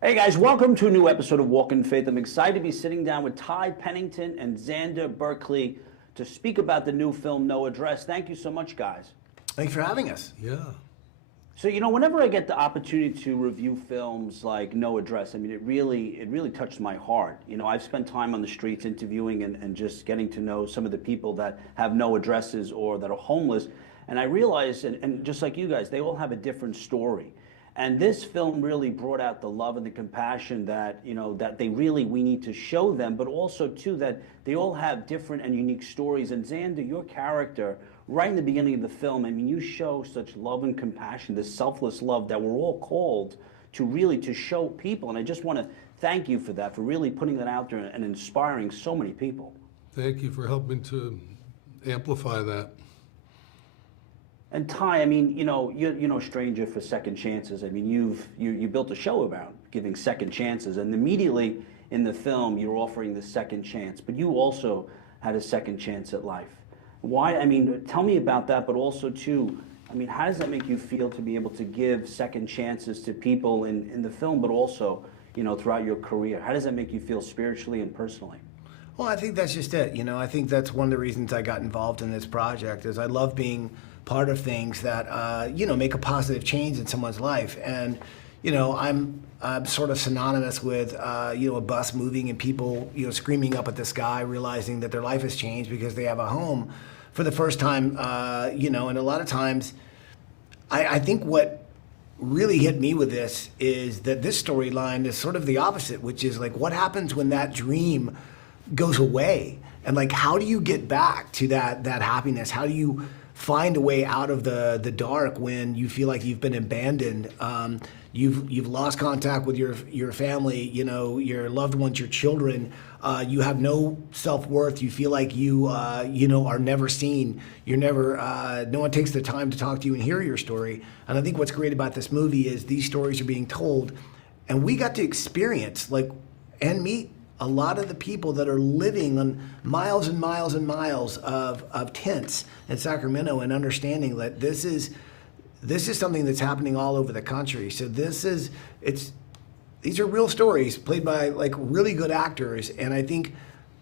Hey guys, welcome to a new episode of Walk in Faith. I'm excited to be sitting down with Ty Pennington and Xander Berkeley to speak about the new film No Address. Thank you so much, guys. Thanks for having us. Yeah. So, whenever I get the opportunity to review films like No Address, I mean, it really touched my heart. I've spent time on the streets interviewing and just getting to know some of the people that have no addresses or that are homeless. And I realized, and just like you guys, they all have a different story. And this film really brought out the love and the compassion that, that we need to show them, but also too that they all have different and unique stories. And Xander, your character, right in the beginning of the film, I mean, you show such love and compassion, this selfless love that we're all called to show people. And I just want to thank you for that, for really putting that out there and inspiring so many people. Thank you for helping to amplify that. And Ty, I mean, you're no stranger for second chances. I mean, you built a show about giving second chances, and immediately in the film you're offering the second chance. But you also had a second chance at life. Why? I mean, tell me about that. But also too, I mean, how does that make you feel to be able to give second chances to people in the film, but also throughout your career? How does that make you feel spiritually and personally? Well, I think that's just it. I think that's one of the reasons I got involved in this project is I love being part of things that, make a positive change in someone's life. And, I'm sort of synonymous with, a bus moving and people, screaming up at the sky, realizing that their life has changed because they have a home for the first time, and a lot of times I think what really hit me with this is that this storyline is sort of the opposite, which is like what happens when that dream goes away, and like how do you get back to that happiness? How do you find a way out of the dark when you feel like you've been abandoned? You've lost contact with your family, your loved ones, your children. You have no self-worth. You feel like you are never seen. You're never. No one takes the time to talk to you and hear your story. And I think what's great about this movie is these stories are being told, and we got to experience and meet a lot of the people that are living on miles and miles and miles of tents in Sacramento, and understanding that this is something that's happening all over the country. So these are real stories played by really good actors, and I think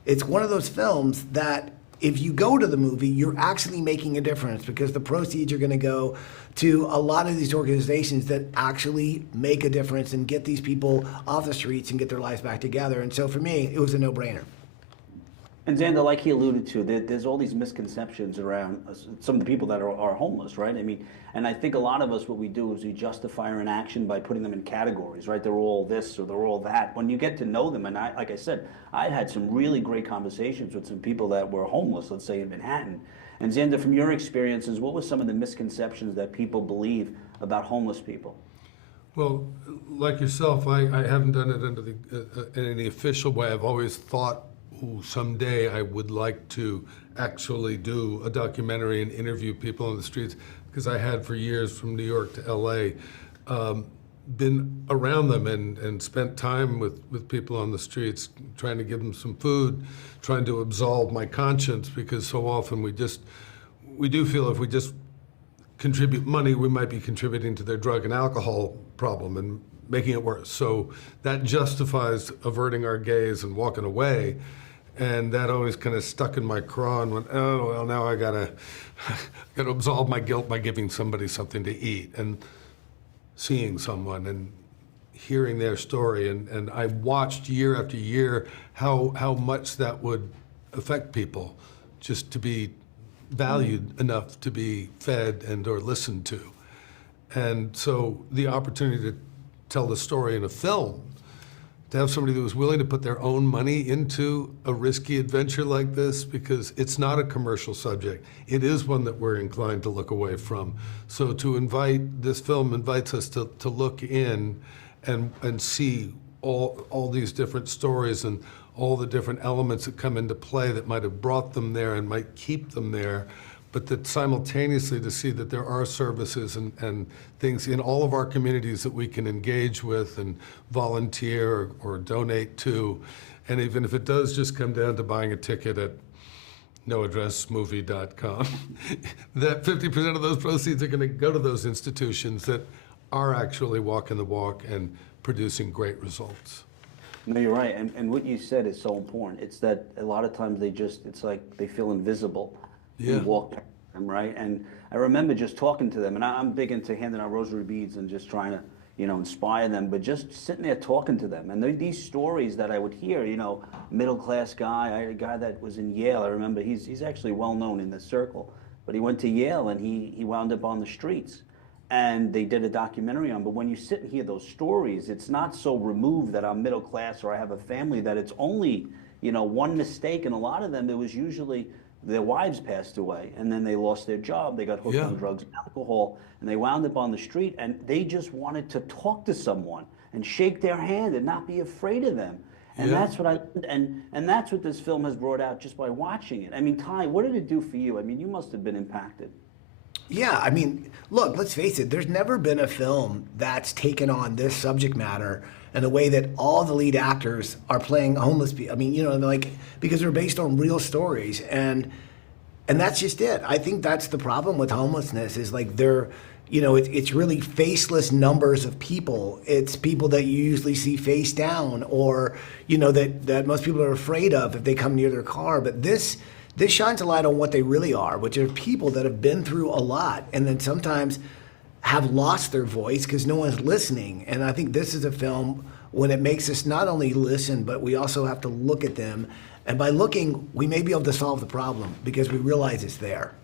it's one of those films that if you go to the movie, you're actually making a difference, because the proceeds are going to go to a lot of these organizations that actually make a difference and get these people off the streets and get their lives back together. And so for me, it was a no-brainer. And Xander, like he alluded to, there's all these misconceptions around some of the people that are homeless, right? I mean, and I think a lot of us, what we do is we justify our inaction by putting them in categories, right? They're all this or they're all that. When you get to know them, and like I said, I had some really great conversations with some people that were homeless, let's say in Manhattan. And Xander, from your experiences, what were some of the misconceptions that people believe about homeless people? Well, like yourself, I haven't done it in any official way. I've always thought, someday I would like to actually do a documentary and interview people on the streets, because I had for years, from New York to LA, been around them and spent time with people on the streets, trying to give them some food, trying to absolve my conscience, because so often we do feel if we just contribute money, we might be contributing to their drug and alcohol problem and making it worse. So that justifies averting our gaze and walking away. And that always kind of stuck in my craw and went, oh, well, now I gotta absolve my guilt by giving somebody something to eat. And seeing someone and hearing their story, and I watched year after year how much that would affect people, just to be valued enough to be fed and or listened to. And so the opportunity to tell the story in a film, to have somebody that was willing to put their own money into a risky adventure like this, because it's not a commercial subject. It is one that we're inclined to look away from. So this film invites us to look in and see all these different stories and all the different elements that come into play that might have brought them there and might keep them there, but that simultaneously to see that there are services and things in all of our communities that we can engage with and volunteer or donate to. And even if it does just come down to buying a ticket at noaddressmovie.com, that 50% of those proceeds are going to go to those institutions that are actually walking the walk and producing great results. No, you're right, and what you said is so important. It's that a lot of times it's like they feel invisible. Yeah. You walk past them, right? And I remember just talking to them, and I'm big into handing out rosary beads and just trying to, inspire them, but just sitting there talking to them. And these stories that I would hear, middle-class guy, I had a guy that was in Yale, I remember, he's actually well-known in the circle, but he went to Yale and he wound up on the streets. And they did a documentary on, but when you sit and hear those stories, it's not so removed that I'm middle class or I have a family, that it's only, one mistake. And a lot of them, it was usually their wives passed away and then they lost their job, they got hooked on drugs and alcohol, and they wound up on the street, and they just wanted to talk to someone and shake their hand and not be afraid of them. And that's what and that's what this film has brought out just by watching it. I mean, Ty, what did it do for you? I mean, you must have been impacted. Yeah, I mean, look, let's face it, there's never been a film that's taken on this subject matter in a way that all the lead actors are playing homeless people. I mean, because they're based on real stories, and that's just it. I think that's the problem with homelessness, is like it's really faceless numbers of people. It's people that you usually see face down, or, that most people are afraid of if they come near their car. But this shines a light on what they really are, which are people that have been through a lot and then sometimes have lost their voice because no one's listening. And I think this is a film when it makes us not only listen, but we also have to look at them. And by looking, we may be able to solve the problem because we realize it's there.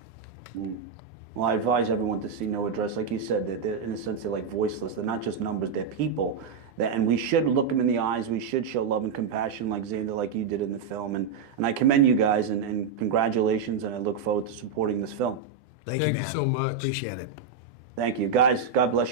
Well, I advise everyone to see No Address. Like you said, they're in a sense, they're like voiceless. They're not just numbers, they're people. And we should look them in the eyes. We should show love and compassion like Xander, like you did in the film. And I commend you guys, and congratulations, and I look forward to supporting this film. Thank you, man. So much. Appreciate it. Thank you. Guys, God bless you.